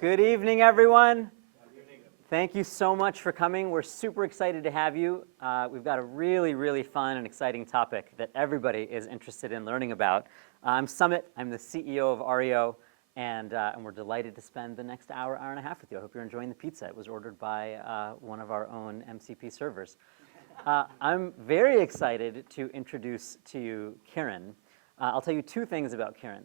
Good evening, everyone. Thank you so much for coming. We're super excited to have you. We've got a really, really fun and exciting topic that everybody is interested in learning about. I'm Sumit. I'm the CEO of Ario, and we're delighted to spend the next hour, hour and a half with you. I hope you're enjoying the pizza. It was ordered by one of our own MCP servers. I'm very excited to introduce to you Kiran. I'll tell you two things about Kiran.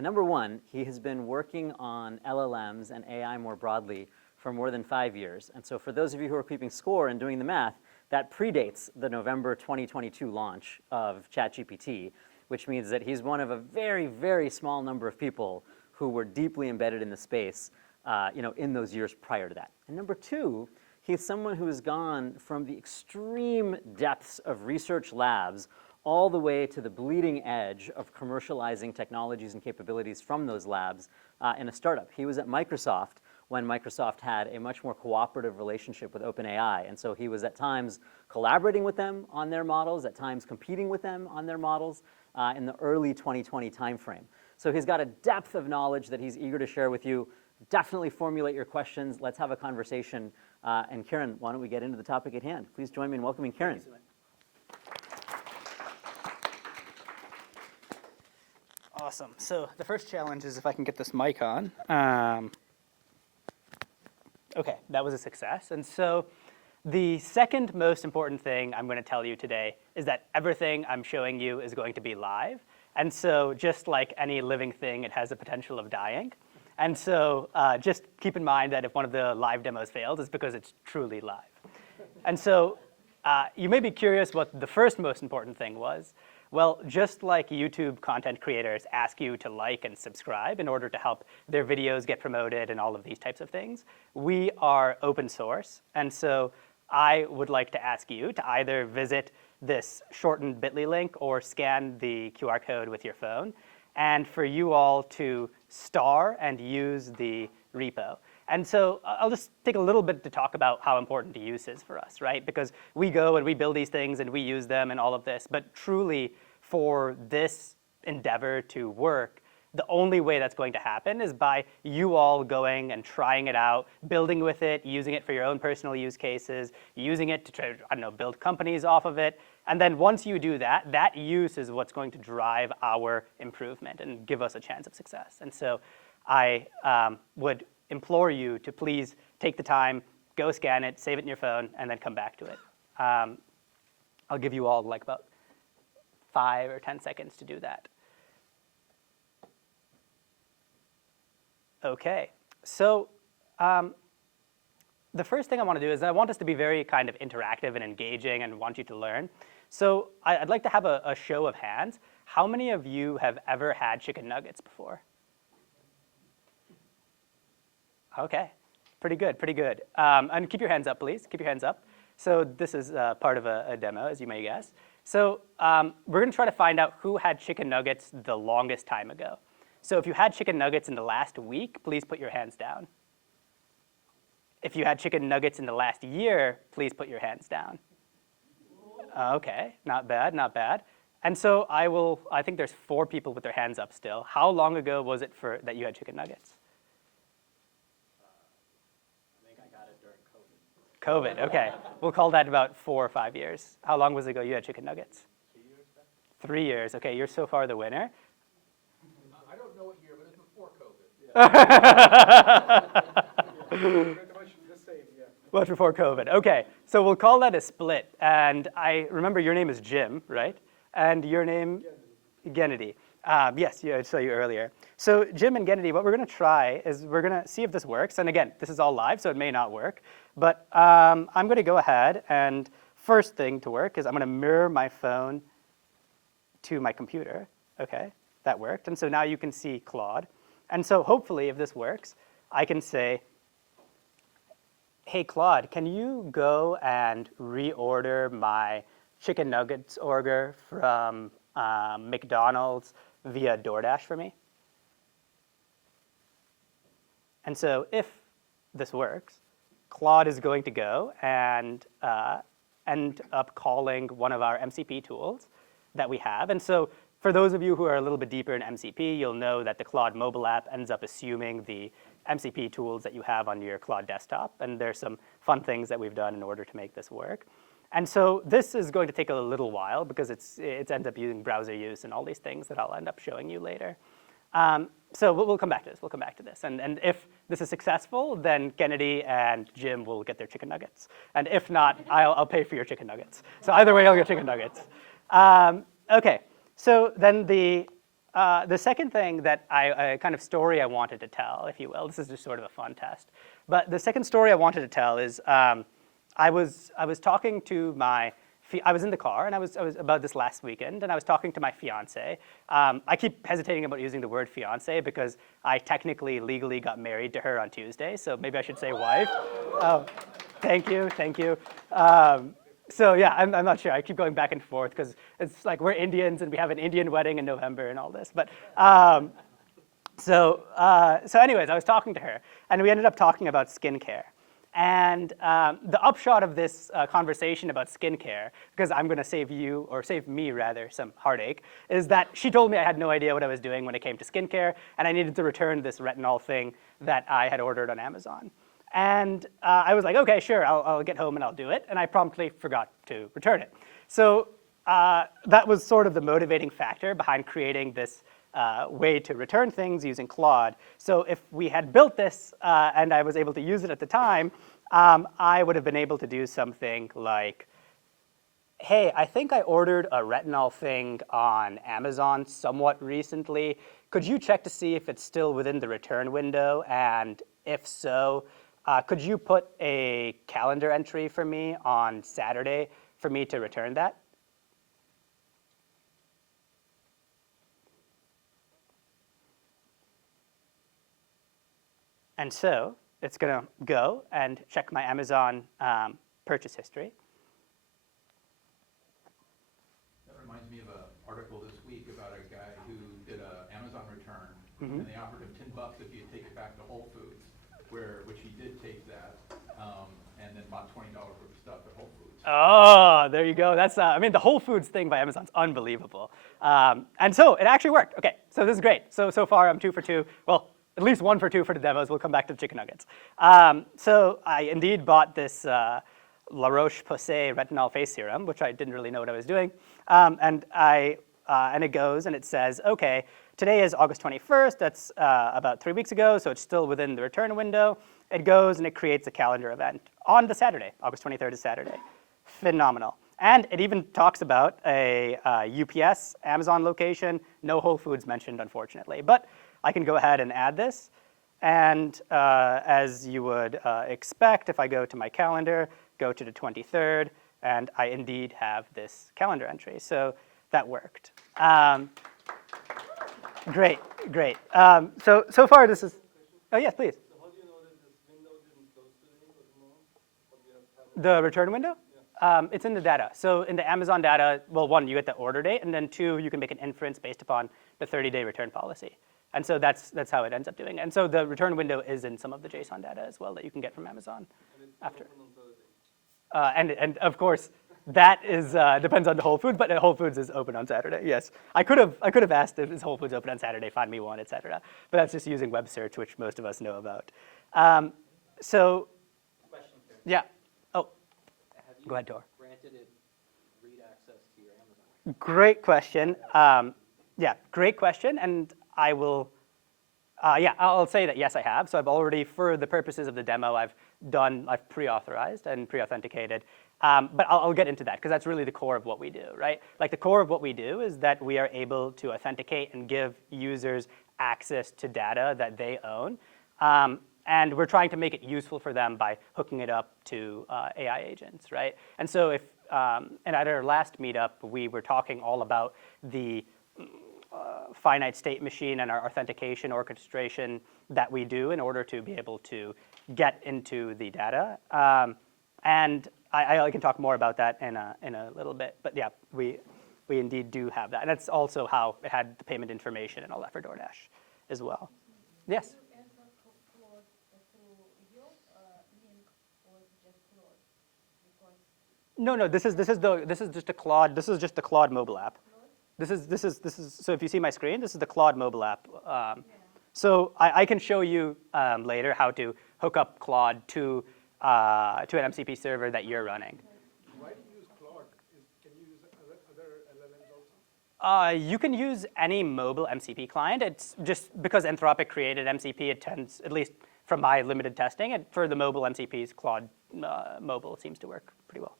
Number one, he has been working on LLMs and AI more broadly for more than 5 years. And so for those of you who are keeping score and doing the math, that predates the November 2022 launch of ChatGPT, which means that he's one of a very, very small number of people who were deeply embedded in the space in those years prior to that. And number two, he's someone who has gone from the extreme depths of research labs all the way to the bleeding edge of commercializing technologies and capabilities from those labs in a startup. He was at Microsoft when Microsoft had a much more cooperative relationship with OpenAI. And so he was at times collaborating with them on their models, at times competing with them on their models in the early 2020 timeframe. So he's got a depth of knowledge that he's eager to share with you. Definitely formulate your questions. Let's have a conversation. And Kiran, why don't we get into the topic at hand? Please join me in welcoming Kiran. Awesome. So the first challenge is if I can get this mic on. Okay, that was a success. And so the second most important thing I'm going to tell you today is that everything I'm showing you is going to be live. And so just like any living thing, it has the potential of dying. And so just keep in mind that if one of the live demos fails, it's because it's truly live. And so you may be curious what the first most important thing was. Well, just like YouTube content creators ask you to like and subscribe in order to help their videos get promoted and all of these types of things, we are open source. And so I would like to ask you to either visit this shortened bit.ly link or scan the QR code with your phone, and for you all to star and use the repo. And so I'll just take a little bit to talk about how important the use is for us, right? Because we go and we build these things and we use them and all of this, but truly for this endeavor to work, the only way that's going to happen is by you all going and trying it out, building with it, using it for your own personal use cases, using it to try to, build companies off of it. And then once you do that, that use is what's going to drive our improvement and give us a chance of success. And so I would implore you to please take the time, go scan it, save it in your phone, and then come back to it. I'll give you all like about 5 or 10 seconds to do that. Okay, so the first thing I want to do is I want us to be very kind of interactive and engaging and want you to learn. So I'd like to have a show of hands. How many of you have ever had chicken nuggets before? Okay, pretty good, pretty good. And keep your hands up, please. Keep your hands up. So this is part of a demo, as you may guess. So we're going to try to find out who had chicken nuggets the longest time ago. So if you had chicken nuggets in the last week, please put your hands down. If you had chicken nuggets in the last year, please put your hands down. Okay, not bad, not bad. And so I think there's 4 people with their hands up still. How long ago was it that you had chicken nuggets? COVID, okay. We'll call that about 4 or 5 years. How long was it ago you had chicken nuggets? 3 years back. 3 years, okay, you're so far the winner. I don't know what year, but it's before COVID. Much before COVID, okay. So we'll call that a split. And I remember your name is Jim, right? And your name? Gennady. Yes, I saw you earlier. So Jim and Gennady, what we're going to try is we're going to see if this works. And again, this is all live, so it may not work. But I'm going to go ahead, and first thing to work is I'm going to mirror my phone to my computer. Okay, that worked. And so now you can see Claude. And so hopefully, if this works, I can say, hey, Claude, can you go and reorder my chicken nuggets order from McDonald's via DoorDash for me? And so if this works, Claude is going to go and end up calling one of our MCP tools that we have. And so for those of you who are a little bit deeper in MCP, you'll know that the Claude mobile app ends up assuming the MCP tools that you have on your Claude desktop. And there's some fun things that we've done in order to make this work. And so this is going to take a little while because it ends up using browser use and all these things that I'll end up showing you later. So we'll come back to this. We'll come back to this. And if this is successful, then Kennedy and Jim will get their chicken nuggets. And if not, I'll pay for your chicken nuggets. So either way, I'll get chicken nuggets. OK, so then the second thing that kind of story I wanted to tell, if you will, this is just sort of a fun test. But the second story I wanted to tell is I was talking to I was in the car, and I was about this last weekend, and I was talking to my fiance. I keep hesitating about using the word fiance because I technically, legally got married to her on Tuesday, so maybe I should say wife. Thank you, thank you. So yeah, I'm not sure. I keep going back and forth because it's like we're Indians, and we have an Indian wedding in November and all this. But so anyways, I was talking to her, and we ended up talking about skincare. And the upshot of this conversation about skincare, because I'm going to save you, or save me rather, some heartache, is that she told me I had no idea what I was doing when it came to skincare, and I needed to return this retinol thing that I had ordered on Amazon. And I was like, OK, sure, I'll get home and I'll do it. And I promptly forgot to return it. So that was sort of the motivating factor behind creating this way to return things using Claude. So if we had built this and I was able to use it at the time, I would have been able to do something like, hey, I think I ordered a retinol thing on Amazon somewhat recently. Could you check to see if it's still within the return window? And if so, could you put a calendar entry for me on Saturday for me to return that? And so it's going to go and check my Amazon purchase history. That reminds me of an article this week about a guy who did an Amazon return, and they offered him $10 if he'd take it back to Whole Foods, which he did take that, and then bought $20 worth of stuff at Whole Foods. Oh, there you go. That's I mean, the Whole Foods thing by Amazon's unbelievable. And so it actually worked. OK, so this is great. So far, I'm 2 for 2. Well, at least 1 for 2 for the demos. We'll come back to the chicken nuggets. So I indeed bought this La Roche-Posay retinol face serum, which I didn't really know what I was doing. And it goes and it says, OK, today is August 21st. That's about 3 weeks ago, so it's still within the return window. It goes and it creates a calendar event on the Saturday. August 23rd is Saturday. Phenomenal. And it even talks about a UPS, Amazon location. No Whole Foods mentioned, unfortunately. But I can go ahead and add this. And as you would expect, if I go to my calendar, go to the 23rd, and I indeed have this calendar entry. So that worked. Great, great. So far, this is. Oh, yes, please. So how do you know that this window didn't close today or tomorrow? Or do you have time? The return window? It's in the data. So in the Amazon data, well, 1, you get the order date, and then 2, you can make an inference based upon the 30-day return policy. And so that's how it ends up doing. And so the return window is in some of the JSON data as well that you can get from Amazon after. And of course, that is depends on the Whole Foods, but Whole Foods is open on Saturday. Yes, I could have asked if is Whole Foods open on Saturday, find me one, etc. But that's just using web search, which most of us know about. So, Question, sir. yeah. Oh, Have you go ahead, Tor. granted it read access to your Amazon? Great question. Yeah, great question, and I will. I'll say that yes, I have. So I've already, for the purposes of the demo, I've pre-authorized and pre-authenticated. But I'll get into that because that's really the core of what we do, right? Like the core of what we do is that we are able to authenticate and give users access to data that they own. And we're trying to make it useful for them by hooking it up to AI agents, right? And so if, and at our last meetup, we were talking all about the finite state machine and our authentication orchestration that we do in order to be able to get into the data. And I can talk more about that in a little bit. But yeah, we indeed do have that. And that's also how it had the payment information and all that for DoorDash as well. Yes? No, this is just a Claude. This is just the Claude mobile app. This is so if you see my screen, this is the Claude mobile app. So I can show you later how to hook up Claude to an MCP server that you're running. Why do you use Claude? Can you use other LLMs also? You can use any mobile MCP client. It's just because Anthropic created MCP, it tends, at least from my limited testing, and for the mobile MCPs, Claude Mobile seems to work pretty well.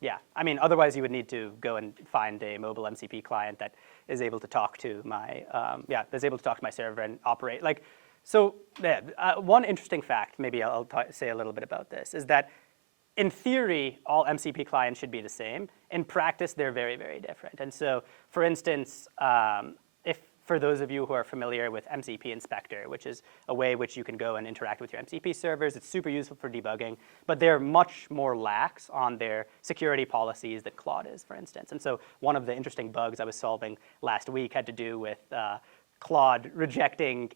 Yeah, I mean, otherwise you would need to go and find a mobile MCP client that is able to talk to my, that's able to talk to my server and operate. Like, so yeah, one interesting fact, maybe I'll say a little bit about this, is that in theory, all MCP clients should be the same. In practice, they're very, very different. And so, for instance, for those of you who are familiar with MCP Inspector, which is a way which you can go and interact with your MCP servers, it's super useful for debugging, but they're much more lax on their security policies than Claude is, for instance. And so one of the interesting bugs I was solving last week had to do with Claude rejecting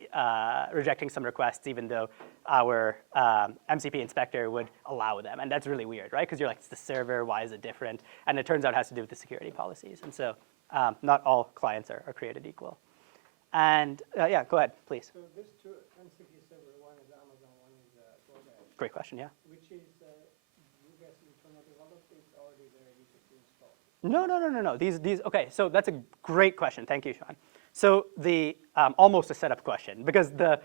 some requests, even though our MCP Inspector would allow them. And that's really weird, right? Because you're like, it's the server, why is it different? And it turns out it has to do with the security policies. And so not all clients are created equal. And yeah, go ahead, please. So there's two MCP server, one is Amazon, one is DoorDash. Great question, yeah. Which is, you guys internal developed, it's already there, you just install it. No. Okay, so that's a great question. Thank you, Sean. So almost a setup question, because the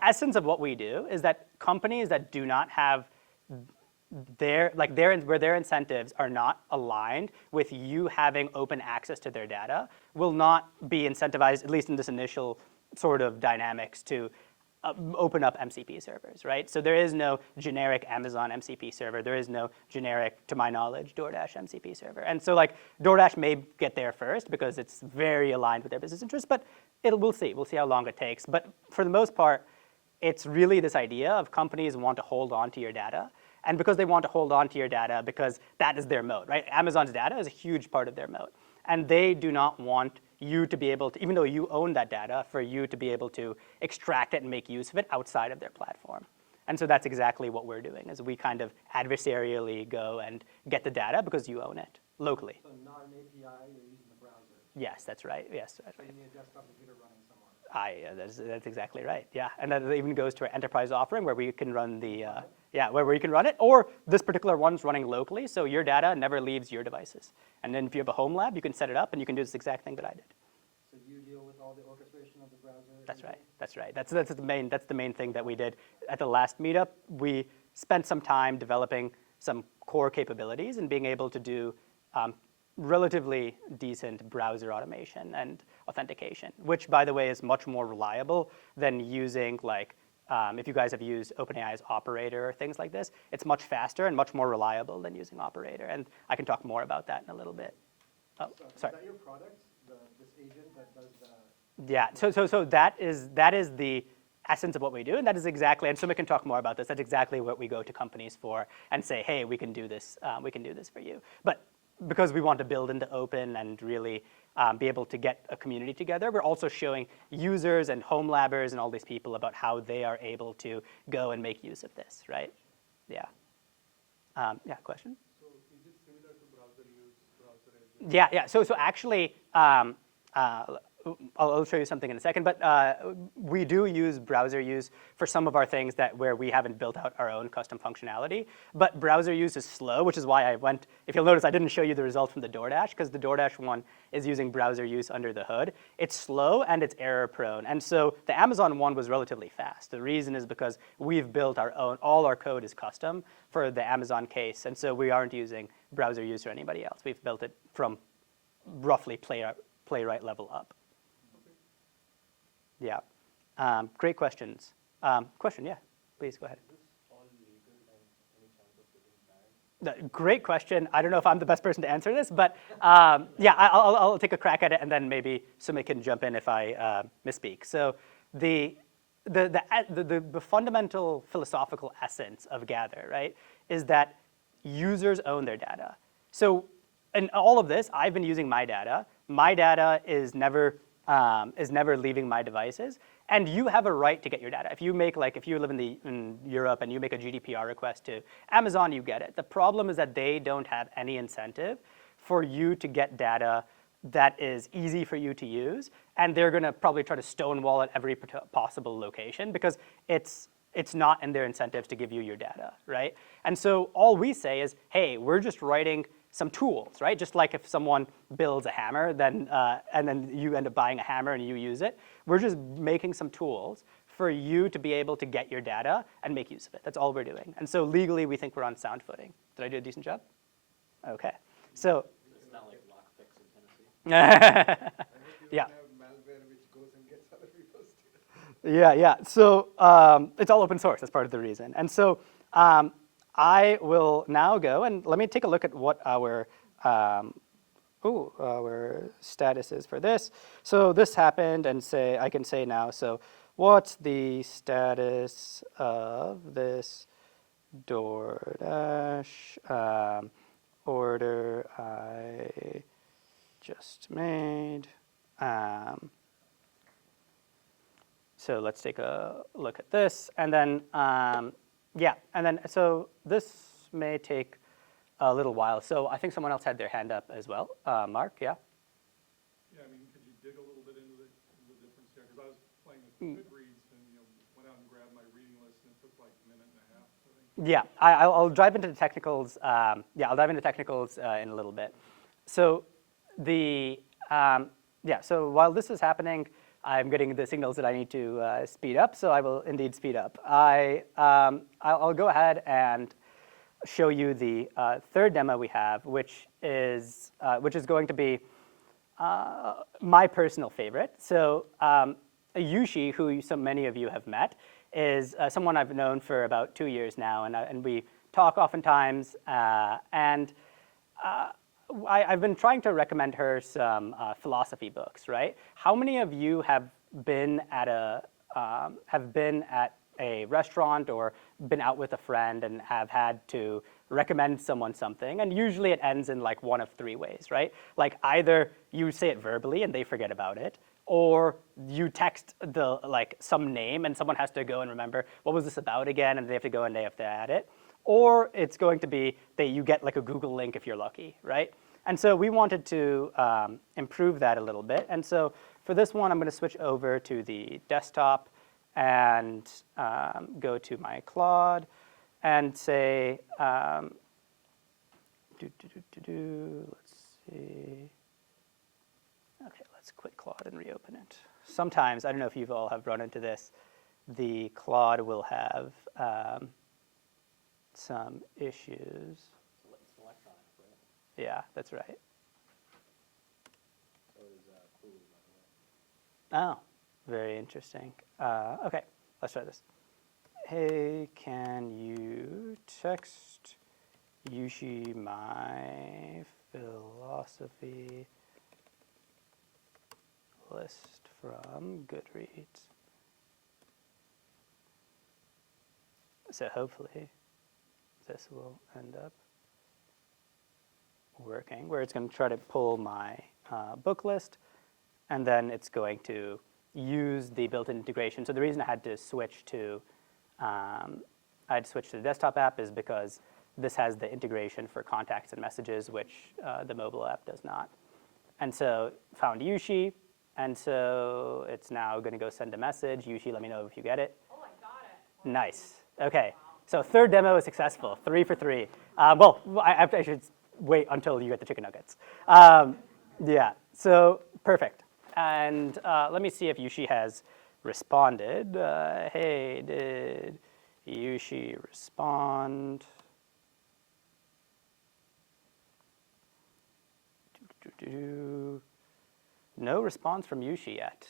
essence of what we do is that companies that do not have where their incentives are not aligned with you having open access to their data will not be incentivized, at least in this initial sort of dynamics, to open up MCP servers, right? So there is no generic Amazon MCP server. There is no generic, to my knowledge, DoorDash MCP server. And so like DoorDash may get there first because it's very aligned with their business interests, but we'll see. We'll see how long it takes. But for the most part, it's really this idea of companies want to hold on to your data. And because they want to hold on to your data, because that is their moat, right? Amazon's data is a huge part of their moat. And they do not want you to be able to, even though you own that data, for you to be able to extract it and make use of it outside of their platform. And so that's exactly what we're doing, is we kind of adversarially go and get the data because you own it locally. So not an API, you're using the browser. Yes, that's right. Yes, that's So right. you need a desktop computer running somewhere. That's exactly right. Yeah, and that even goes to our enterprise offering where we can run where you can run it, or this particular one's running locally, so your data never leaves your devices. And then if you have a home lab, you can set it up and you can do this exact thing that I did. So you deal with all the orchestration of the browser? That's right. That's right. That's the main thing that we did at the last meetup. We spent some time developing some core capabilities and being able to do relatively decent browser automation and authentication, which, by the way, is much more reliable than using like, if you guys have used OpenAI's Operator or things like this, it's much faster and much more reliable than using Operator. And I can talk more about that in a little bit. Oh, sorry. Is that your product, this agent that does the... Yeah, so that is the essence of what we do, and that is exactly, and Sumit can talk more about this, that's exactly what we go to companies for and say, hey, we can do this for you. But because we want to build into open and really be able to get a community together, we're also showing users and home labbers and all these people about how they are able to go and make use of this, right? Yeah. Yeah, question? So is it similar to browser use, browser agent? Yeah. So actually, I'll show you something in a second, but we do use browser use for some of our things where we haven't built out our own custom functionality. But browser use is slow, which is why if you'll notice, I didn't show you the result from the DoorDash, because the DoorDash one is using browser use under the hood. It's slow and it's error prone. And so the Amazon one was relatively fast. The reason is because we've built our own, all our code is custom for the Amazon case. And so we aren't using browser use or anybody else. We've built it from roughly playwright level up. Yeah. Great questions. Question, yeah, please go ahead. Is this all legal and any chance of getting banned? Great question. I don't know if I'm the best person to answer this, but yeah, I'll take a crack at it, and then maybe Sumit can jump in if I misspeak. So the fundamental philosophical essence of Gather, right, is that users own their data. So in all of this, I've been using my data. My data is never leaving my devices, and you have a right to get your data. If you live in Europe and you make a GDPR request to Amazon, you get it. The problem is that they don't have any incentive for you to get data that is easy for you to use, and they're going to probably try to stonewall at every possible location because it's not in their incentives to give you your data, right? And so all we say is, hey, we're just writing some tools, right? Just like if someone builds a hammer, then and then you end up buying a hammer and you use it. We're just making some tools for you to be able to get your data and make use of it. That's all we're doing. And so legally, we think we're on sound footing. Did I do a decent job? Okay. So. It's not like lockpicks in Tennessee. Yeah. have malware which goes and gets other people's data. Yeah. So it's all open source. That's part of the reason. And so I will now go and let me take a look at what our status is for this. So this happened, and I can say now. So what's the status of this DoorDash order I just made? So let's take a look at this, and then so this may take a little while. So I think someone else had their hand up as well. Mark, yeah? Yeah, I mean, could you dig a little bit into the difference here? Because I was playing with Goodreads and went out and grabbed my reading list, and it took like a minute and a half, I think. Yeah, I'll dive into the technicals. I'll dive into technicals in a little bit. So so while this is happening, I'm getting the signals that I need to speed up, so I will indeed speed up. I'll go ahead and show you the third demo we have, which is going to be my personal favorite. So Yushi, who so many of you have met, is someone I've known for about 2 years now, and we talk oftentimes, and I've been trying to recommend her some philosophy books, right? How many of you have been at a restaurant or been out with a friend and have had to recommend someone something? And usually it ends in like one of 3 ways, right? Like either you say it verbally and they forget about it, or you text some name and someone has to go and remember what was this about again, and they have to go and they have to add it. Or it's going to be that you get like a Google link if you're lucky, right? And so we wanted to improve that a little bit. And so for this one, I'm going to switch over to the desktop and go to my Claude and say, let's see. Okay, let's quit Claude and reopen it. Sometimes, I don't know if you all have run into this, the Claude will have some issues. It's electronic, right? Yeah, that's right. So is Clue, by the way. Oh, very interesting. Okay, let's try this. Hey, can you text Yushi my philosophy list from Goodreads? So hopefully this will end up working, where it's going to try to pull my book list, and then it's going to use the built-in integration. So the reason I had to switch to the desktop app is because this has the integration for contacts and messages, which the mobile app does not. And so found Yushi, and so it's now going to go send a message. Yushi, let me know if you get it. Oh, I got it. Nice. Okay. So third demo is successful. 3 for 3. Well, I should wait until you get the chicken nuggets. Yeah. So perfect. And let me see if Yushi has responded. Hey, did Yushi respond? No response from Yushi yet.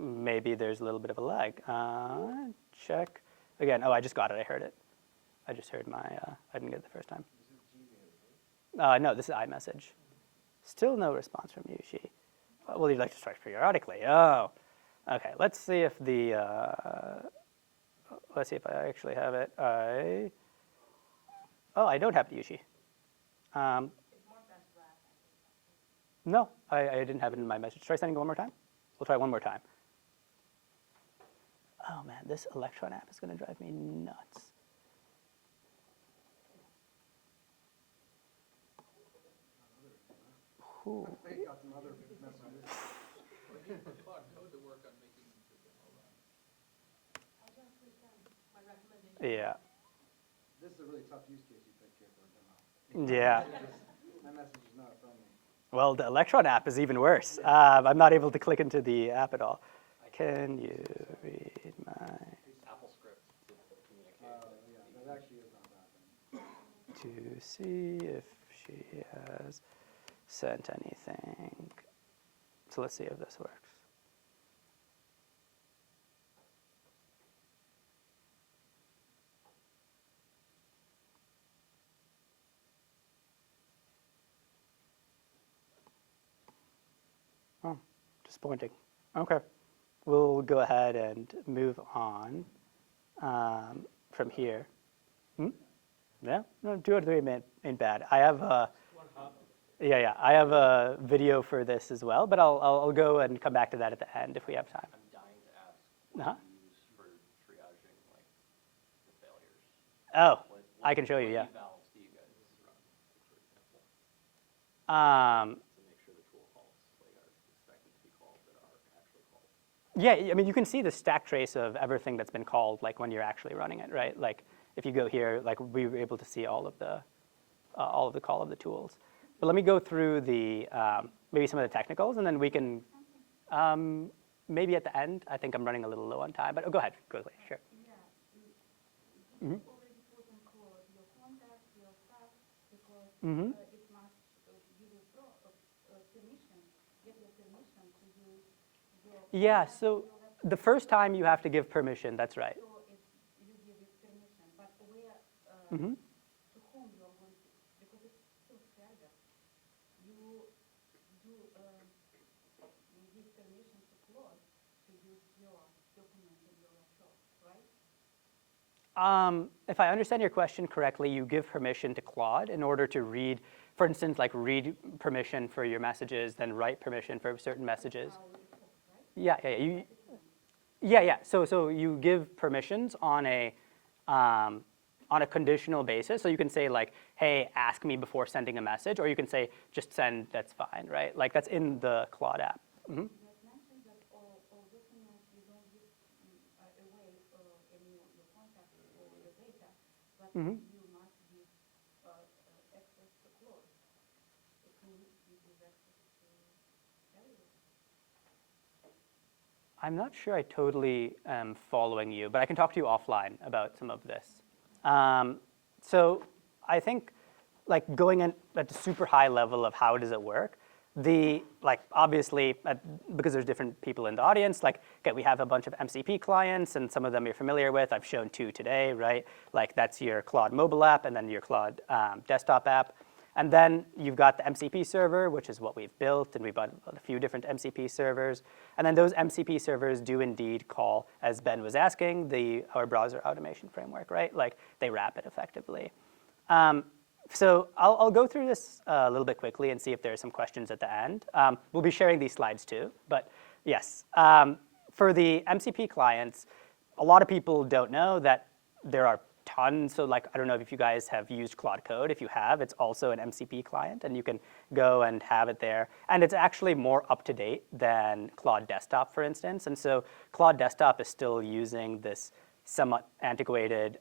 Maybe there's a little bit of a lag. Check. Again, oh, I just got it. I heard it. I just heard my, I didn't get it the first time. No, this is iMessage. Still no response from Yushi. Well, you'd like to start periodically. Oh, okay. Let's see if the, let's see if I actually have it. Oh, I don't have the Yushi. No, I didn't have it in my message. Try sending it one more time? We'll try one more time. Oh man, this Electron app is going to drive me nuts. Cool. They got some other messages. Yeah. This is a really tough use case you picked here for a demo. Yeah. My message is not friendly. Well, the Electron app is even worse. I'm not able to click into the app at all. Can you read my... Apple script to communicate. Yeah, that actually is not bad then. to see if she has sent anything. So let's see if this works. Oh, disappointing. Okay. We'll go ahead and move on from here. Yeah, no, 2 out of 3 ain't bad. I have yeah, I have a video for this as well, but I'll go and come back to that at the end if we have time. I'm dying to ask what Uh-huh. you use for triaging like the failures. Oh, What I can show you, yeah. evals do you guys run, for example, to make sure the tool calls like are expected to be called that are actually called? Yeah, I mean, you can see the stack trace of everything that's been called, like when you're actually running it, right? Like if you go here, like we were able to see all of the call of the tools. But let me go through the maybe some of the technicals, and then we can maybe at the end. I think I'm running a little low on time, but go ahead quickly. Sure. Mm-hmm. Mm-hmm. Yeah. So the first time you have to give permission. That's right. Mm-hmm. If I understand your question correctly, you give permission to Claude in order to read, for instance, like read permission for your messages, then write permission for certain messages. Yeah. So you give permissions on a conditional basis. So you can say like, hey, ask me before sending a message, or you can say just send. That's fine, right? Like that's in the Claude app. Mm-hmm. Mm-hmm. I'm not sure I totally am following you, but I can talk to you offline about some of this. So I think like going in at the super high level of how does it work, obviously because there's different people in the audience, like okay, we have a bunch of MCP clients and some of them you're familiar with. I've shown 2 today, right? Like that's your Claude mobile app and then your Claude desktop app. And then you've got the MCP server, which is what we've built, and we've got a few different MCP servers. And then those MCP servers do indeed call, as Ben was asking, our browser automation framework, right? Like they wrap it effectively. So I'll go through this a little bit quickly and see if there are some questions at the end. We'll be sharing these slides too, but yes. For the MCP clients, a lot of people don't know that there are tons. So like, I don't know if you guys have used Claude Code. If you have, it's also an MCP client, and you can go and have it there. And it's actually more up-to-date than Claude Desktop, for instance. And so Claude Desktop is still using this somewhat antiquated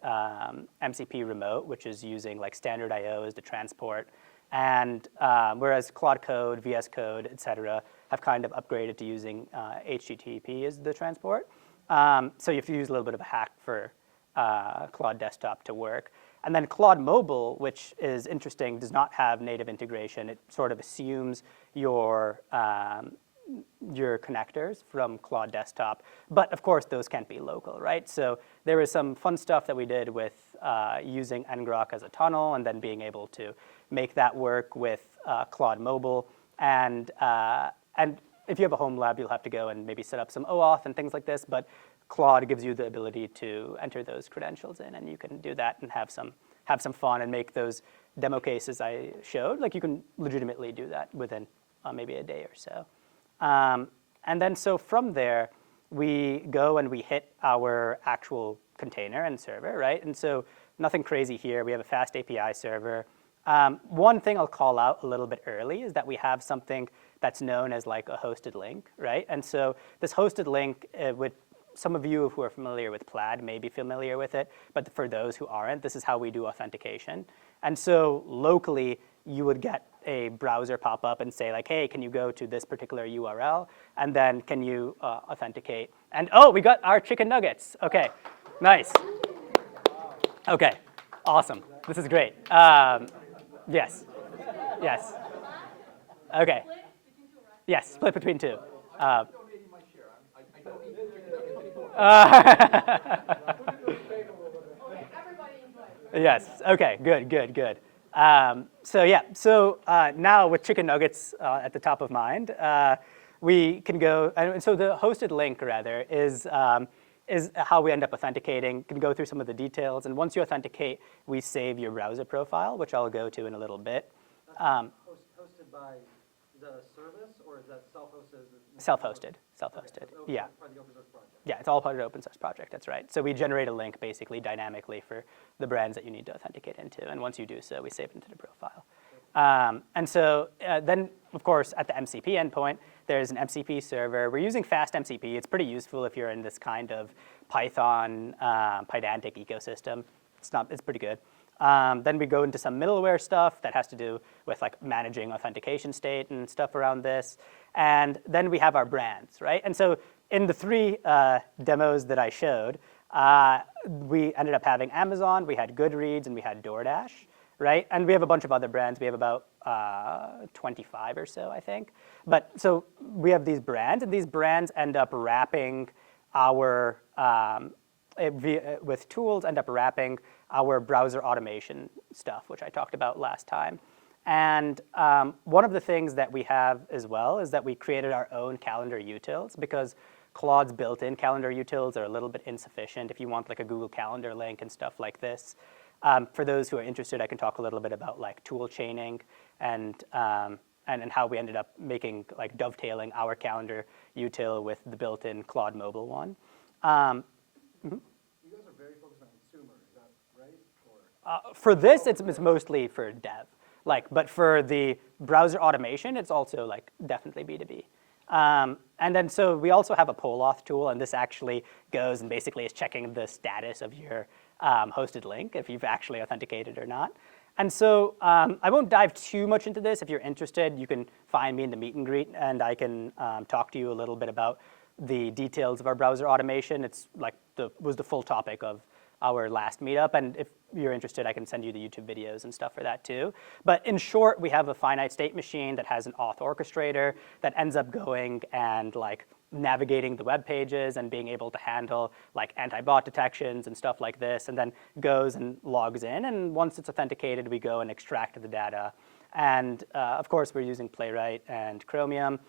MCP remote, which is using like standard IOs to transport. And whereas Claude Code, VS Code, et cetera, have kind of upgraded to using HTTP as the transport. So you have to use a little bit of a hack for Claude Desktop to work. And then Claude Mobile, which is interesting, does not have native integration. It sort of assumes your connectors from Claude Desktop. But of course, those can't be local, right? So there was some fun stuff that we did with using ngrok as a tunnel and then being able to make that work with Claude Mobile. And if you have a home lab, you'll have to go and maybe set up some OAuth and things like this. But Claude gives you the ability to enter those credentials in, and you can do that and have some fun and make those demo cases I showed. Like you can legitimately do that within maybe a day or so. And then so from there, we go and we hit our actual container and server, right? And so nothing crazy here. We have a fast API server. One thing I'll call out a little bit early is that we have something that's known as like a hosted link, right? And so this hosted link, with some of you who are familiar with Plaid may be familiar with it, but for those who aren't, this is how we do authentication. And so locally, you would get a browser pop up and say like, hey, can you go to this particular URL? And then can you authenticate? And oh, we got our chicken nuggets. Okay, nice. Okay, awesome. This is great. Yes, yes. Okay. Yes, split between two. Yes. Okay. Good. Good. Good. So yeah. So now with chicken nuggets at the top of mind, we can go. And so the hosted link rather is how we end up authenticating. Can go through some of the details. And once you authenticate, we save your browser profile, which I'll go to in a little bit. Hosted by the service, or is that self-hosted? Self-hosted. Self-hosted. Yeah. Part of the open source project. Yeah, it's all part of the open source project, that's right. So we generate a link basically dynamically for the brands that you need to authenticate into. And once you do so, we save it into the profile. And so then, of course, at the MCP endpoint, there's an MCP server. We're using fast MCP. It's pretty useful if you're in this kind of Python, Pydantic ecosystem. It's pretty good. Then we go into some middleware stuff that has to do with like managing authentication state and stuff around this. And then we have our brands, right? And so in the three demos that I showed, we ended up having Amazon, we had Goodreads, and we had DoorDash, right? And we have a bunch of other brands. We have about 25 or so, I think. But so we have these brands, and these brands end up wrapping our, with tools, end up wrapping our browser automation stuff, which I talked about last time. And one of the things that we have as well is that we created our own calendar utils, because Claude's built-in calendar utils are a little bit insufficient if you want like a Google Calendar link and stuff like this. For those who are interested, I can talk a little bit about like tool chaining and how we ended up making like dovetailing our calendar util with the built-in Claude mobile one. You guys are very focused on consumer, is that right? Or? For this, it's mostly for dev. But for the browser automation, it's also like definitely B2B. And then so we also have a poll auth tool, and this actually goes and basically is checking the status of your hosted link, if you've actually authenticated or not. And so I won't dive too much into this. If you're interested, you can find me in the meet and greet, and I can talk to you a little bit about the details of our browser automation. It's like was the full topic of our last meetup, and if you're interested, I can send you the YouTube videos and stuff for that too. But in short, we have a finite state machine that has an auth orchestrator that ends up going and like navigating the web pages and being able to handle like anti-bot detections and stuff like this, and then goes and logs in, and once it's authenticated, we go and extract the data. And of course, we're using Playwright and Chromium.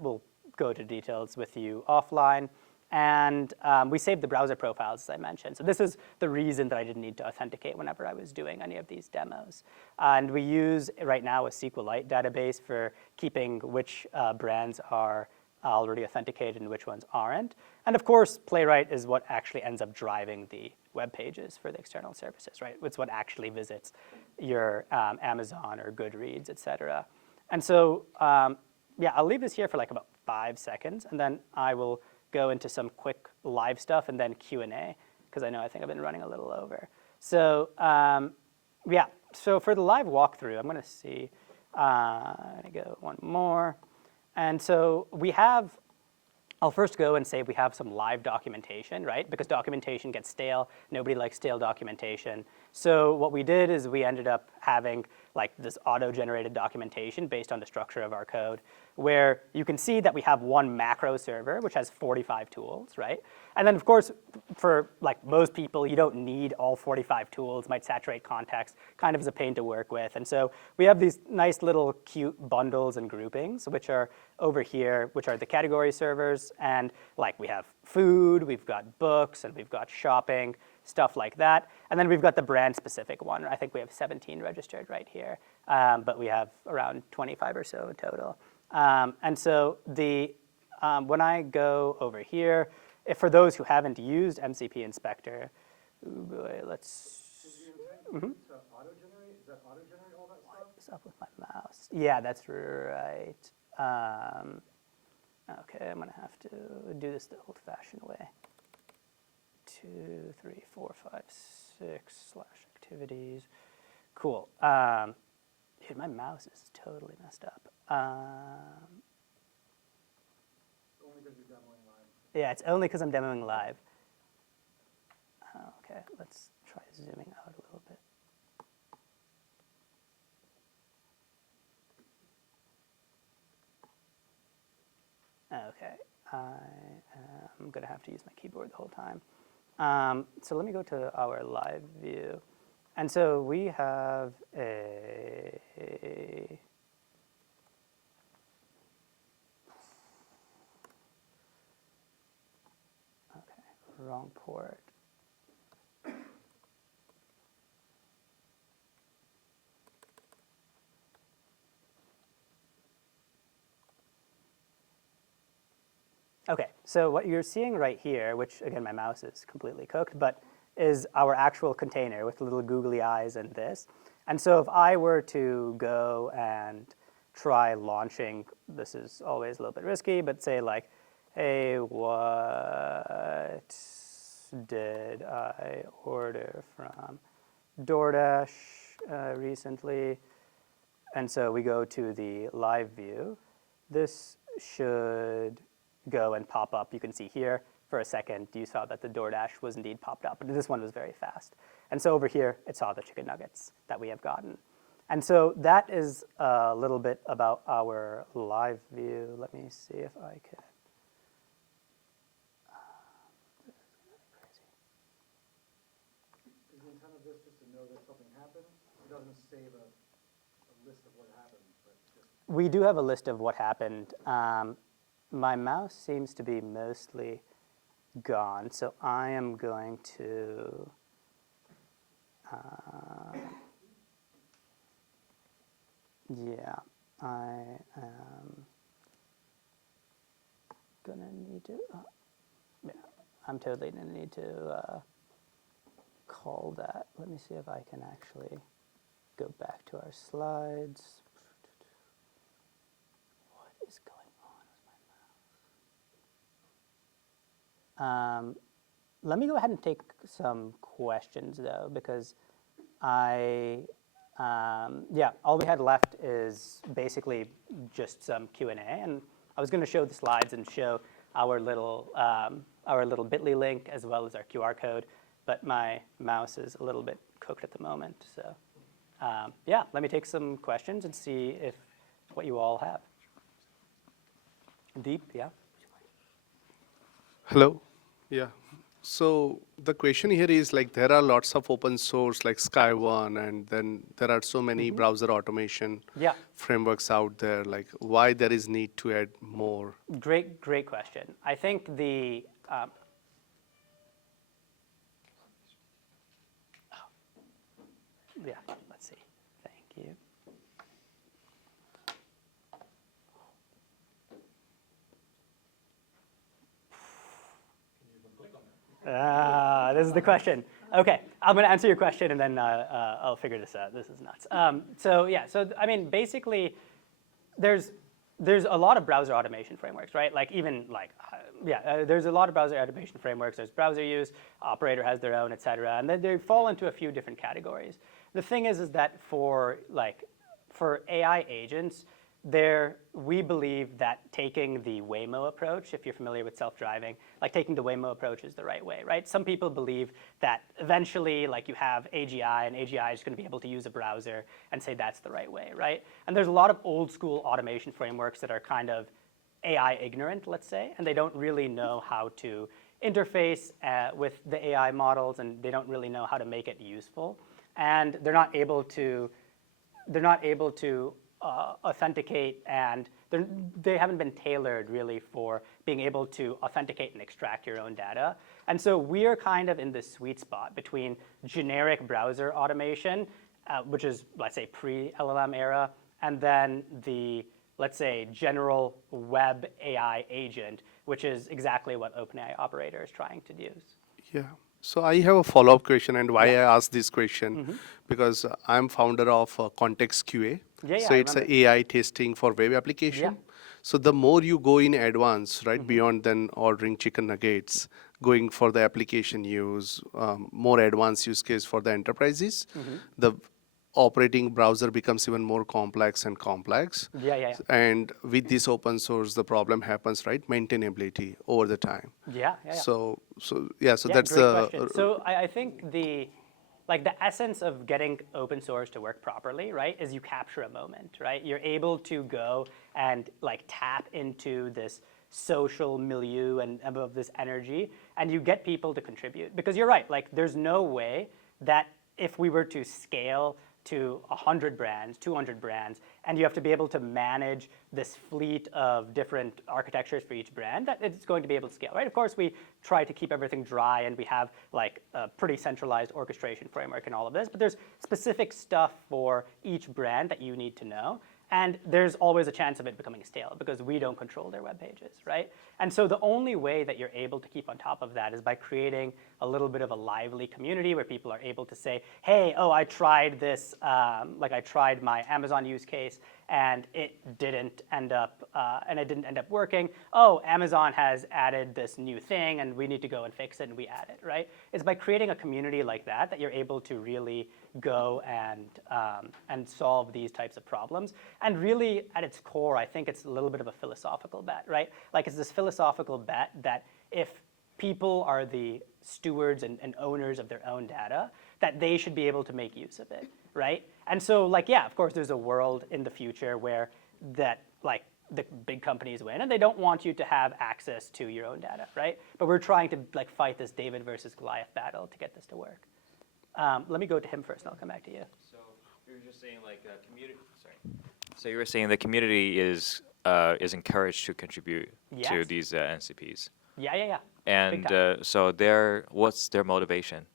We'll go to details with you offline. And we saved the browser profiles, as I mentioned. So this is the reason that I didn't need to authenticate whenever I was doing any of these demos. And we use, right now, a SQLite database for keeping which brands are already authenticated and which ones aren't. And of course, Playwright is what actually ends up driving the web pages for the external services, right? It's what actually visits your Amazon or Goodreads, et cetera. And so, yeah, I'll leave this here for like about 5 seconds, and then I will go into some quick live stuff and then Q&A, because I think I've been running a little over. So yeah, so for the live walkthrough, I'm going to see, I'm going to go one more. And so we have, I'll first go and say we have some live documentation, right? Because documentation gets stale. Nobody likes stale documentation. So what we did is we ended up having like this auto-generated documentation based on the structure of our code, where you can see that we have one macro server, which has 45 tools, right? And then, of course, for like most people, you don't need all 45 tools. Might saturate context, kind of is a pain to work with. And so we have these nice little cute bundles and groupings, which are over here, which are the category servers. And like we have food, we've got books, and we've got shopping, stuff like that. And then we've got the brand-specific one. I think we have 17 registered right here, but we have around 25 or so in total. And so when I go over here, for those who haven't used MCP Inspector, let's. To auto-generate, is that auto-generate all that up with my mouse. Yeah, that's right. Okay, I'm gonna have to do this the old-fashioned way. 2, 3, 4, 5, 6 / activities. Cool. Dude, my mouse is totally messed up. Only because you're demoing live. Yeah, it's only because I'm demoing live. Okay, let's try zooming out a little bit. Okay, I'm going to have to use my keyboard the whole time. So let me go to our live view. And so we have a wrong port. Okay, so what you're seeing right here, which again, my mouse is completely cooked, but is our actual container with little googly eyes and this. And so if I were to go and try launching, this is always a little bit risky, but say like, hey, what did I order from DoorDash recently? And so we go to the live view. This should go and pop up. You can see here for a second, you saw that the DoorDash was indeed popped up, but this one was very fast. And so over here, it saw the chicken nuggets that we have gotten. And so that is a little bit about our live view. Let me see if I can. Is the intent of this just to know that something happened? It doesn't save a list of what happened, but just... We do have a list of what happened. My mouse seems to be mostly gone, so I am going to yeah, I am gonna need to yeah, I'm totally gonna need to call that. Let me see if I can actually go back to our slides. What is going on with my mouse? Let me go ahead and take some questions though, because yeah, all we had left is basically just some Q&A, and I was going to show the slides and show our little bit.ly link as well as our QR code, but my mouse is a little bit cooked at the moment. So yeah, let me take some questions and see if what you all have. Deep, yeah? Hello. Yeah. So the question here is like there are lots of open source like Sky1, and then there are so many browser automation Yeah. frameworks out there. Like why there is need to add more? Great question. I think the yeah, let's see. Thank you. This is the question. Okay, I'm going to answer your question and then I'll figure this out. This is nuts. So yeah, so I mean, basically, there's a lot of browser automation frameworks, right? Like even like, there's a lot of browser automation frameworks. There's browser use, Operator has their own, et cetera. And then they fall into a few different categories. The thing is that for AI agents, we believe that taking the Waymo approach, if you're familiar with self-driving, like taking the Waymo approach is the right way, right? Some people believe that eventually, like you have AGI, and AGI is going to be able to use a browser and say that's the right way, right? And there's a lot of old school automation frameworks that are kind of AI ignorant, let's say, and they don't really know how to interface with the AI models, and they don't really know how to make it useful, and they're not able to authenticate, and they haven't been tailored really for being able to authenticate and extract your own data. And so we're kind of in this sweet spot between generic browser automation, which is, let's say, pre-LLM era, and then the, let's say, general web AI agent, which is exactly what OpenAI Operator is trying to use. Yeah. So I have a follow-up question, and why Yeah. I asked this question, because I'm founder of Context QA. Yeah, So I it's a remember. AI testing for web application. So the more you go in advance, right, beyond than ordering chicken nuggets, going for the application use, more advanced use case for the enterprises, the operating browser becomes even more complex and complex. Yeah. And with this open source, the problem happens, right? Maintainability over the time. Yeah. So Yeah, that's great the question. So I think the essence of getting open source to work properly, right, is you capture a moment, right? You're able to go and like tap into this social milieu and of this energy, and you get people to contribute. Because you're right, like there's no way that if we were to scale to 100 brands, 200 brands, and you have to be able to manage this fleet of different architectures for each brand, that it's going to be able to scale, right? Of course, we try to keep everything dry, and we have like a pretty centralized orchestration framework and all of this, but there's specific stuff for each brand that you need to know. And there's always a chance of it becoming stale because we don't control their web pages, right? And so the only way that you're able to keep on top of that is by creating a little bit of a lively community where people are able to say, hey, oh, I tried this, like I tried my Amazon use case and it didn't end up working. Oh, Amazon has added this new thing and we need to go and fix it, and we add it, right? It's by creating a community like that that you're able to really go and solve these types of problems. And really, at its core, I think it's a little bit of a philosophical bet, right? Like it's this philosophical bet that if people are the stewards and owners of their own data, that they should be able to make use of it, right? And so, like, yeah, of course, there's a world in the future where that, like, the big companies win, and they don't want you to have access to your own data, right? But we're trying to like fight this David versus Goliath battle to get this to work. Let me go to him first, and I'll come back to you. So you were just saying like community. Sorry. So you were saying the community is encouraged to contribute to Yes. these MCPs. Yeah. And time. so what's their motivation?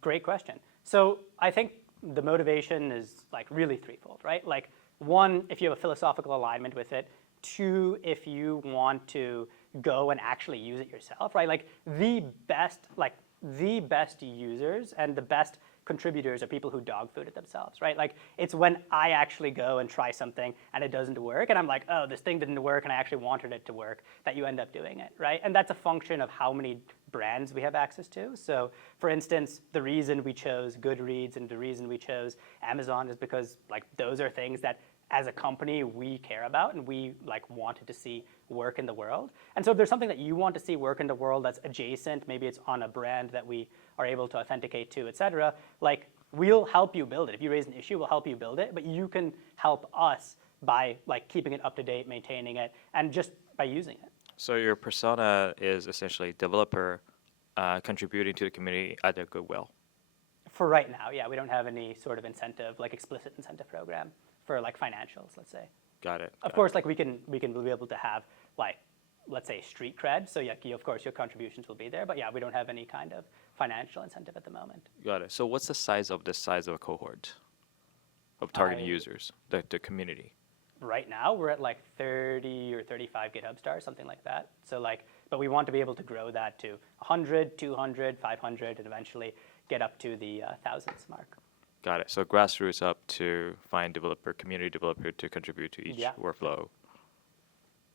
Great question. So I think the motivation is like really threefold, right? Like one, if you have a philosophical alignment with it. Two, if you want to go and actually use it yourself, right? Like the best users and the best contributors are people who dog food it themselves, right? Like it's when I actually go and try something and it doesn't work and I'm like, oh, this thing didn't work and I actually wanted it to work, that you end up doing it, right? And that's a function of how many brands we have access to. So for instance, the reason we chose Goodreads and the reason we chose Amazon is because like those are things that as a company we care about and we like wanted to see work in the world. And so if there's something that you want to see work in the world that's adjacent, maybe it's on a brand that we are able to authenticate to, et cetera, like we'll help you build it. If you raise an issue, we'll help you build it, but you can help us by like keeping it up to date, maintaining it, and just by using it. So your persona is essentially developer contributing to the community at their goodwill. For right now, yeah, we don't have any sort of incentive, like explicit incentive program for like financials, let's say. Got it. Of course, like we can be able to have like, let's say street cred. So yeah, of course your contributions will be there, but yeah, we don't have any kind of financial incentive at the moment. Got it. So what's the size of a cohort of target users, the community? Right now, we're at like 30 or 35 GitHub stars, something like that. So like, but we want to be able to grow that to 100, 200, 500, and eventually get up to the thousands mark. Got it. So grassroots up to find community developer to contribute to each workflow.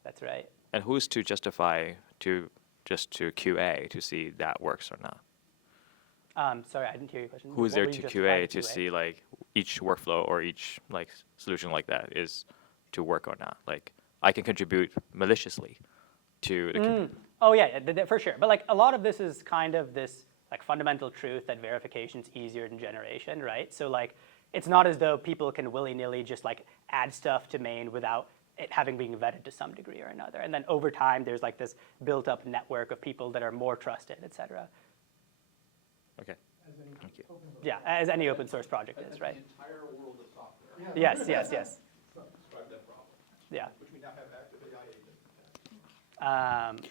That's right. And who's to justify to QA to see that works or not? Sorry, I didn't hear your question. Who's What there were to you justifying QA to see like each workflow or each like solution like that is to work or not? Like I can contribute maliciously to the community. Oh yeah, for sure. But like a lot of this is kind of this like fundamental truth that verification's easier than generation, right? So like it's not as though people can willy-nilly just like add stuff to main without it having been vetted to some degree or another. And then over time, there's like this built-up network of people that are more trusted, et cetera. Okay. Thank you. Yeah, as any open source project is, right? The entire world of software. Yes. Describe that problem. Yeah. Which we now have active AI agents.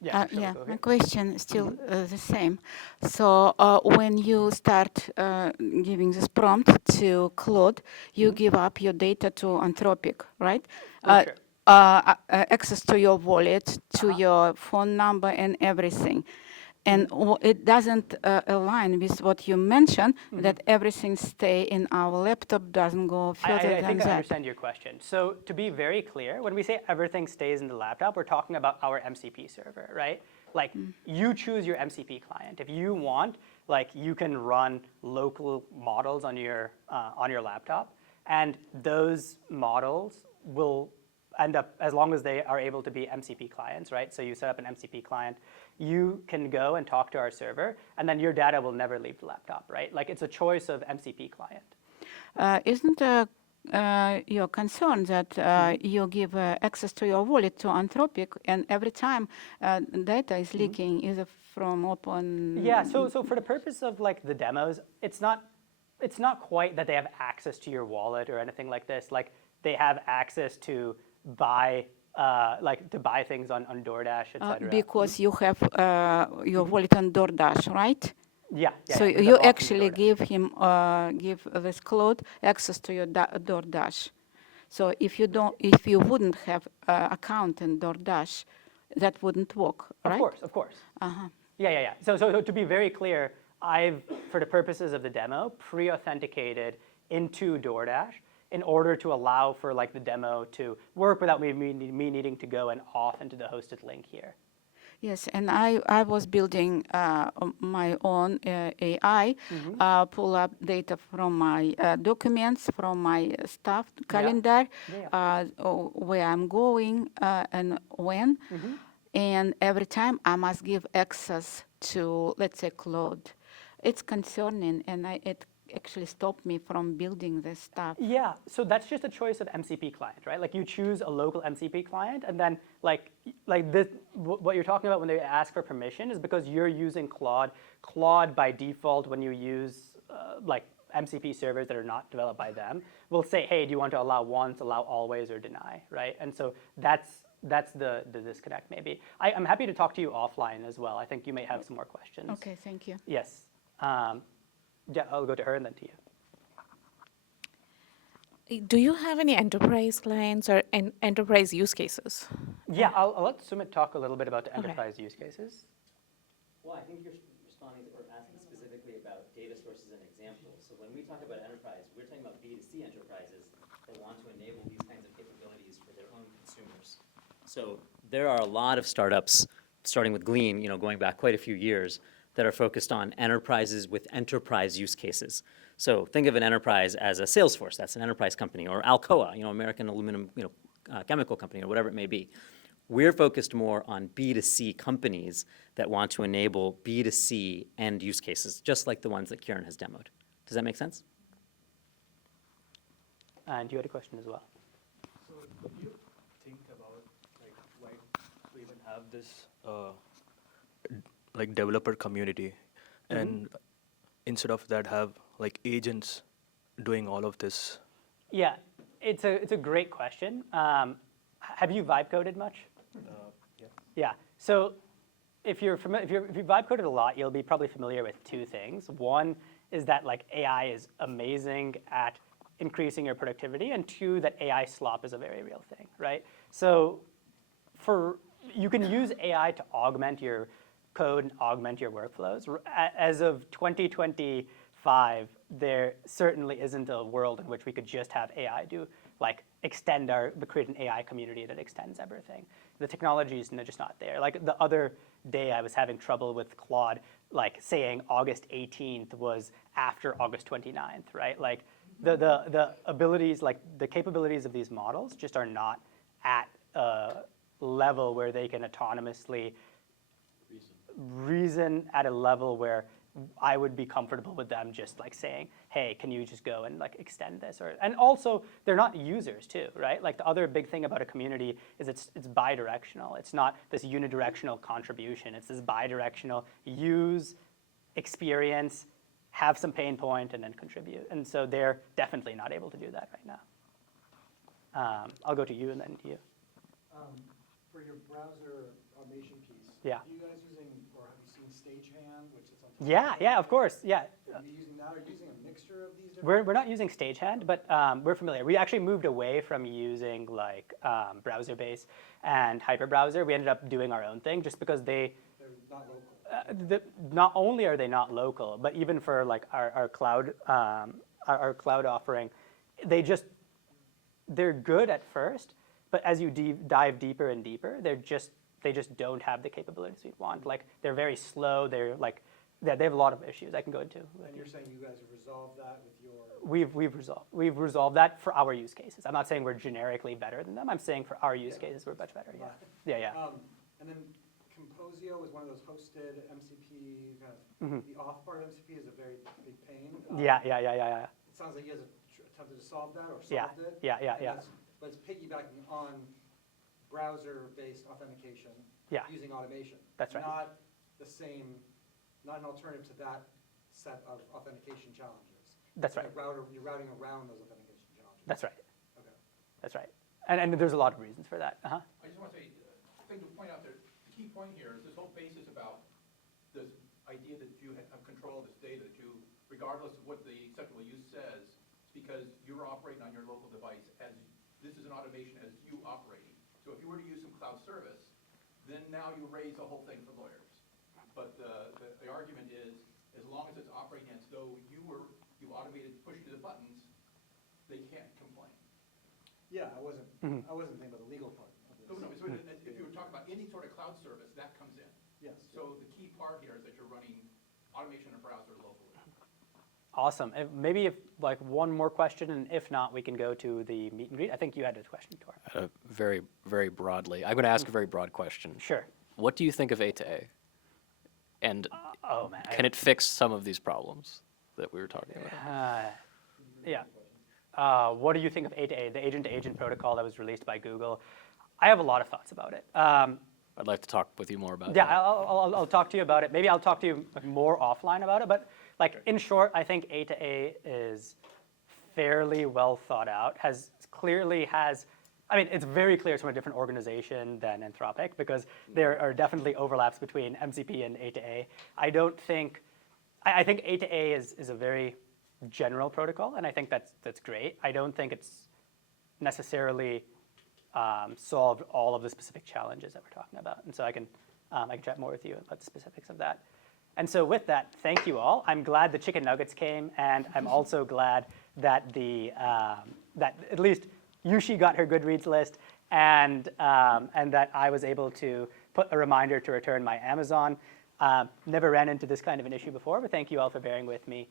Yeah, sure, Yeah, go my ahead. question is still the same. So when you start giving this prompt to Claude, you give up your data to Anthropic, right? For sure. access to your wallet, to your phone number, and everything. And it doesn't align with what you mentioned, that everything stay in our laptop, doesn't go further I than think I that. understand your question. So to be very clear, when we say everything stays in the laptop, we're talking about our MCP server, right? Like you choose your MCP client. If you want, like you can run local models on your laptop, and those models will end up, as long as they are able to be MCP clients, right? So you set up an MCP client, you can go and talk to our server, and then your data will never leave the laptop, right? Like it's a choice of MCP client. Isn't your concern that you give access to your wallet to Anthropic, and every time data is leaking either from open? Yeah, so for the purpose of like the demos, it's not quite that they have access to your wallet or anything like this. Like they have access to buy things on DoorDash, etc. Because you have your wallet on DoorDash, right? Yeah. So yeah, you off from actually DoorDash. give this cloud access to your DoorDash. So if you wouldn't have account in DoorDash, that wouldn't work, right? Of course. Yeah. So to be very clear, I've, for the purposes of the demo, pre-authenticated into DoorDash in order to allow for like the demo to work without me needing to go and auth into the hosted link here. Yes, and I was building my own AI, pull up data from my documents, from my staff calendar, where I'm going and when. And every time I must give access to, let's say, Claude. It's concerning, and it actually stopped me from building this stuff. Yeah, so that's just a choice of MCP client, right? Like you choose a local MCP client, and then like this, what you're talking about when they ask for permission is because you're using Claude. Claude by default, when you use like MCP servers that are not developed by them, will say, hey, do you want to allow once, allow always, or deny, right? And so that's the disconnect maybe. I'm happy to talk to you offline as well. I think you may have some more questions. Okay, thank you. Yes. Yeah, I'll go to her and then to you. Do you have any enterprise clients or enterprise use cases? Yeah, I'll let Sumit talk a little bit about the enterprise use cases. Well, I think you're responding to, or asking specifically about data sources and examples. So when we talk about enterprise, we're talking about B2C enterprises that want to enable these kinds of capabilities for their own consumers. So there are a lot of startups, starting with Glean, going back quite a few years, that are focused on enterprises with enterprise use cases. So think of an enterprise as a Salesforce, that's an enterprise company, or Alcoa, American aluminum, chemical company, or whatever it may be. We're focused more on B2C companies that want to enable B2C end use cases, just like the ones that Kieran has demoed. Does that make sense? And you had a question as well. So do you think about like why we even have this like developer community, and instead of that have like agents doing all of this? Yeah, it's a great question. Have you vibe coded much? Yeah. Yeah. So if you vibe coded a lot, you'll be probably familiar with two things. One is that like AI is amazing at increasing your productivity, and two, that AI slop is a very real thing, right? So you can use AI to augment your code and augment your workflows. As of 2025, there certainly isn't a world in which we could just have AI do like create an AI community that extends everything. The technology is just not there. Like the other day, I was having trouble with Claude, like saying August 18th was after August 29th, right? Like the abilities, like the capabilities of these models just are not at a level where they can autonomously reason at a level where I would be comfortable with them just like saying, hey, can you just go and like extend this? And also, they're not users too, right? Like the other big thing about a community is it's bidirectional. It's not this unidirectional contribution. It's this bidirectional use, experience, have some pain point, and then contribute. And so they're definitely not able to do that right now. I'll go to you and then to you. For your browser automation piece, Yeah. are you guys using, or have you seen Stagehand, which is on top Yeah, of course, yeah. Are you using that, or using a mixture of these different? We're not using Stagehand, but we're familiar. We actually moved away from using like browser-based and hyperbrowser. We ended up doing our own thing just because They're not local. not only are they not local, but even for like our cloud offering, they're good at first, but as you dive deeper and deeper, they just don't have the capabilities we want. Like they're very slow. They're like they have a lot of issues I can go into. And you're saying you guys have resolved that with your? We've resolved that for our use cases. I'm not saying we're generically better than them. I'm saying for our use cases we're much better. Yeah. And then Composio is one of those hosted MCP kind of. The off part of MCP is a very big pain. Yeah. It sounds like you guys have attempted to solve that or Yeah. solved it. Yeah. But it's piggybacking on browser-based authentication using automation. That's right. Not the same, not an alternative to that set of authentication challenges. That's It's right. like you're routing around those authentication challenges. That's right. Okay. That's right. And there's a lot of reasons for that. I just want to say, thing to point out there, the key point here is this whole basis about this idea that you have control of this data that you, regardless of what the acceptable use says, it's because you're operating on your local device as, this is an automation as you operating. So if you were to use some cloud service, then now you raise the whole thing for lawyers. But the argument is, as long as it's operating as though you automated pushing the buttons, they can't complain. Yeah, I wasn't thinking about the legal part of this. No, so if you were talking about any sort of cloud service, that comes in. Yes. So the key part here is that you're running automation in a browser locally. Awesome. Maybe if like one more question, and if not, we can go to the meet and greet. I think you had a question, Tor. Very, very broadly. I'm going to ask a very broad question. Sure. What do you think of A2A? And Oh man. can it fix some of these problems that we were talking about? Yeah. What do you think of A2A, the agent-to-agent protocol that was released by Google? I have a lot of thoughts about it. I'd like to talk with you more about Yeah, that. I'll talk to you about it. Maybe I'll talk to you more offline about it. But like in short, I think A2A is fairly well thought out. I mean, it's very clear it's from a different organization than Anthropic because there are definitely overlaps between MCP and A2A. I think A2A is a very general protocol, and I think that's great. I don't think it's necessarily solved all of the specific challenges that we're talking about. And so I can chat more with you about the specifics of that. And so with that, thank you all. I'm glad the chicken nuggets came, and I'm also glad that that at least Yushi got her Goodreads list, and that I was able to put a reminder to return my Amazon. Never ran into this kind of an issue before, but thank you all for bearing with me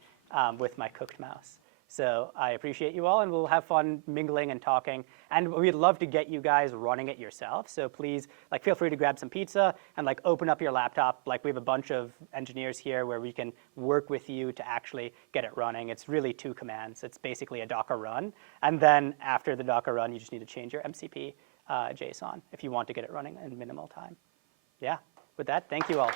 with my cooked mouse. So I appreciate you all, and we'll have fun mingling and talking. And we'd love to get you guys running it yourself. So please, like, feel free to grab some pizza and like open up your laptop. Like, we have a bunch of engineers here where we can work with you to actually get it running. It's really 2 commands. It's basically a Docker run, and then after the Docker run, you just need to change your MCP JSON if you want to get it running in minimal time. Yeah. With that, thank you all.